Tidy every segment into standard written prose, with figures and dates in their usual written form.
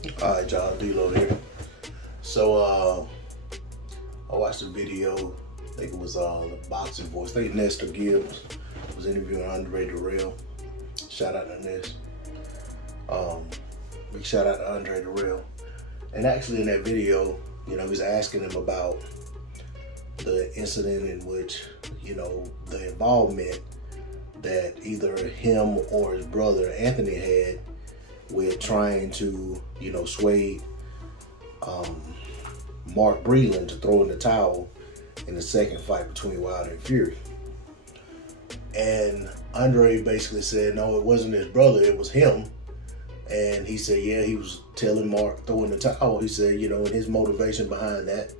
Alright, y'all, D-Lo here. So, I watched a video, I think it was the boxing voice. I think Nestor Gibbs was interviewing Andre Dirrell. Shout out to Ness. Big shout out to Andre Dirrell. And actually in that video, he was asking him about the incident in which, the involvement that either him or his brother Anthony had with trying to, sway Mark Breland to throw in the towel in the second fight between Wilder and Fury. And Andre basically said, no, it wasn't his brother, it was him. And he said, yeah, he was telling Mark throw in the towel. He said, and his motivation behind that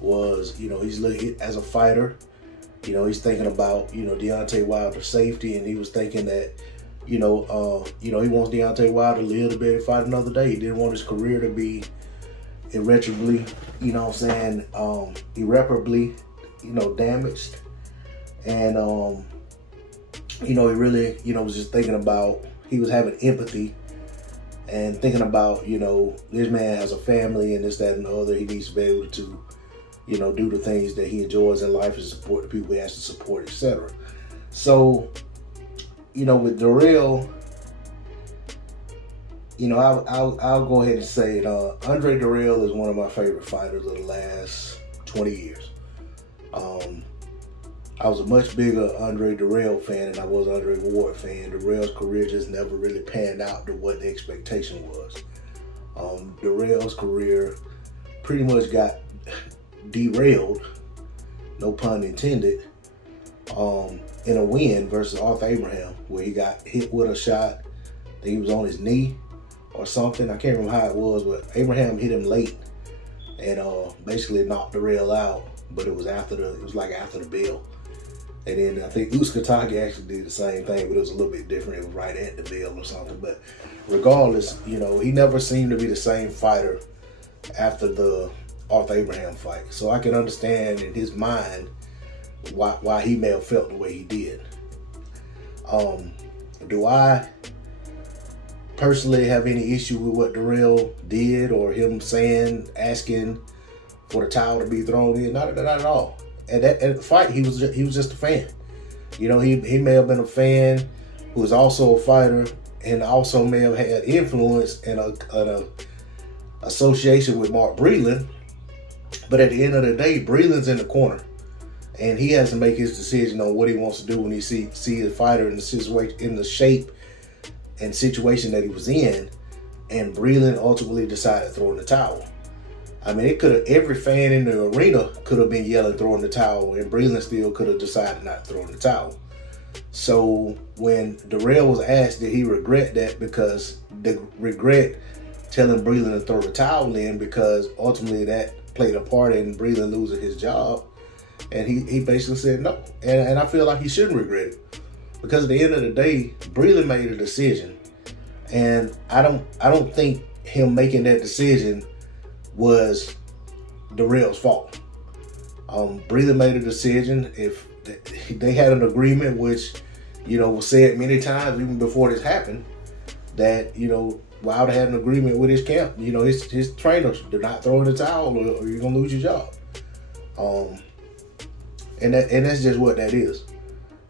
was, he's looking as a fighter. He's thinking about, Deontay Wilder's safety, and he was thinking that, he wants Deontay Wilder to live to be able to fight another day. He didn't want his career to be irreparably, irreparably, damaged. And, he really, was just thinking about, he was having empathy and thinking about, this man has a family and this, that, and the other. He needs to be able to, do the things that he enjoys in life and support the people he has to support, etc. So, with Dirrell, I'll go ahead and say it. Andre Dirrell is one of my favorite fighters of the last 20 years. I was a much bigger Andre Dirrell fan than I was Andre Ward fan. Dirrell's career just never really panned out to what the expectation was. Dirrell's career pretty much got derailed, no pun intended, in a win versus Arthur Abraham, where he got hit with a shot. I think he was on his knee or something. I can't remember how it was, but Abraham hit him late and basically knocked Dirrell out. But it was after the bell. And then I think Uskatagi actually did the same thing, but it was a little bit different. It was right at the bell or something. But regardless, he never seemed to be the same fighter after the Arthur Abraham fight. So I can understand in his mind why he may have felt the way he did. Do I personally have any issue with what Dirrell did or him asking for the towel to be thrown in? Not at all. At the fight, he was just a fan. He may have been a fan who was also a fighter and also may have had influence and a association with Mark Breland. But at the end of the day, Breland's in the corner, and he has to make his decision on what he wants to do when he see a fighter in the situation, in the shape and situation that he was in. And Breland ultimately decided to throw in the towel. I mean, every fan in the arena could have been yelling, throwing the towel, and Breland still could have decided not to throw in the towel. So when Dirrell was asked, did he regret that? Because the regret telling Breland to throw the towel in, because ultimately that played a part in Breland losing his job. And he basically said no. And I feel like he shouldn't regret it. Because at the end of the day, Breland made a decision. And I don't think him making that decision was Dirrell's fault. Breland made a decision. If they had an agreement, which was said many times even before this happened, that Wilder had an agreement with his camp, his trainer, to not throw in the towel or you're gonna lose your job. And that's just what that is.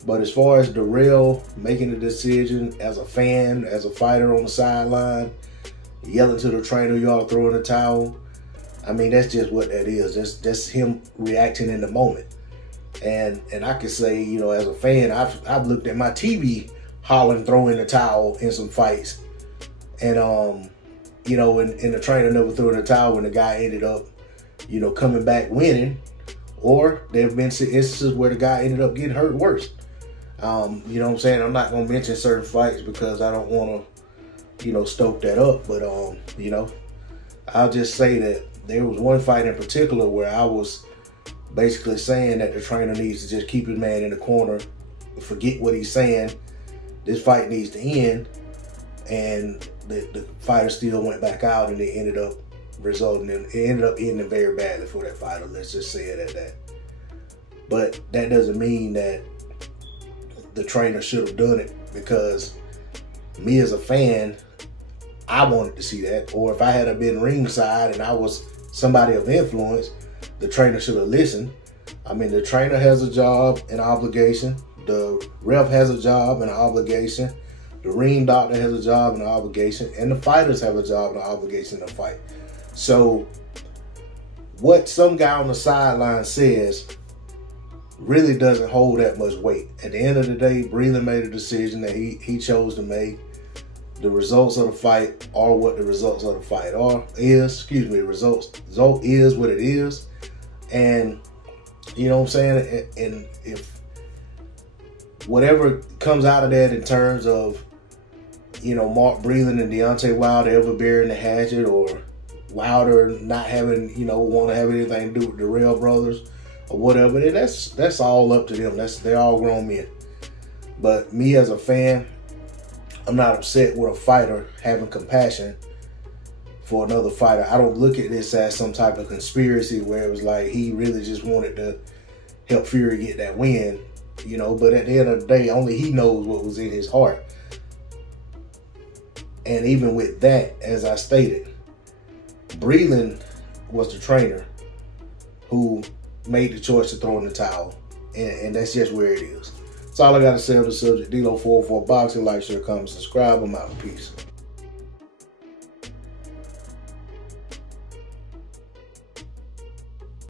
But as far as Dirrell making a decision as a fan, as a fighter on the sideline, yelling to the trainer, you ought to throw in the towel, I mean, that's just what that is. That's him reacting in the moment. And I could say, as a fan, I've looked at my TV hollering, throw in the towel in some fights. And, and the trainer never threw in the towel when the guy ended up, coming back winning. Or there have been instances where the guy ended up getting hurt worse. You know what I'm saying? I'm not going to mention certain fights because I don't want to, stoke that up. But, I'll just say that there was one fight in particular where I was basically saying that the trainer needs to just keep his man in the corner, forget what he's saying. This fight needs to end. And the fighter still went back out, and it ended up ending very badly for that fighter. Let's just say it at that. But that doesn't mean that the trainer should have done it, because me as a fan, I wanted to see that. Or if I had been ringside and I was somebody of influence, the trainer should have listened. I mean, the trainer has a job and obligation. The ref has a job and an obligation. The ring doctor has a job and an obligation. And the fighters have a job and an obligation to fight. So what some guy on the sideline says really doesn't hold that much weight. At the end of the day, Breland made a decision that he chose to make. The results of the fight are what the results of the fight the result is what it is. And you know what I'm saying? And if whatever comes out of that in terms of, you know, Mark Breland and Deontay Wilder ever burying the hatchet, or Wilder not having, you know, want to have anything to do with the Dirrell brothers or whatever, then that's all up to them. They're all grown men. But me as a fan, I'm not upset with a fighter having compassion for another fighter. I don't look at this as some type of conspiracy where it was like he really just wanted to help Fury get that win, you know. But at the end of the day, only he knows what was in his heart. And even with that, as I stated, Breland was the trainer who made the choice to throw in the towel. And that's just where it is. That's all I got to say on the subject. D-Lo 404 Boxing. Like, share, comment, subscribe. I'm out. Peace.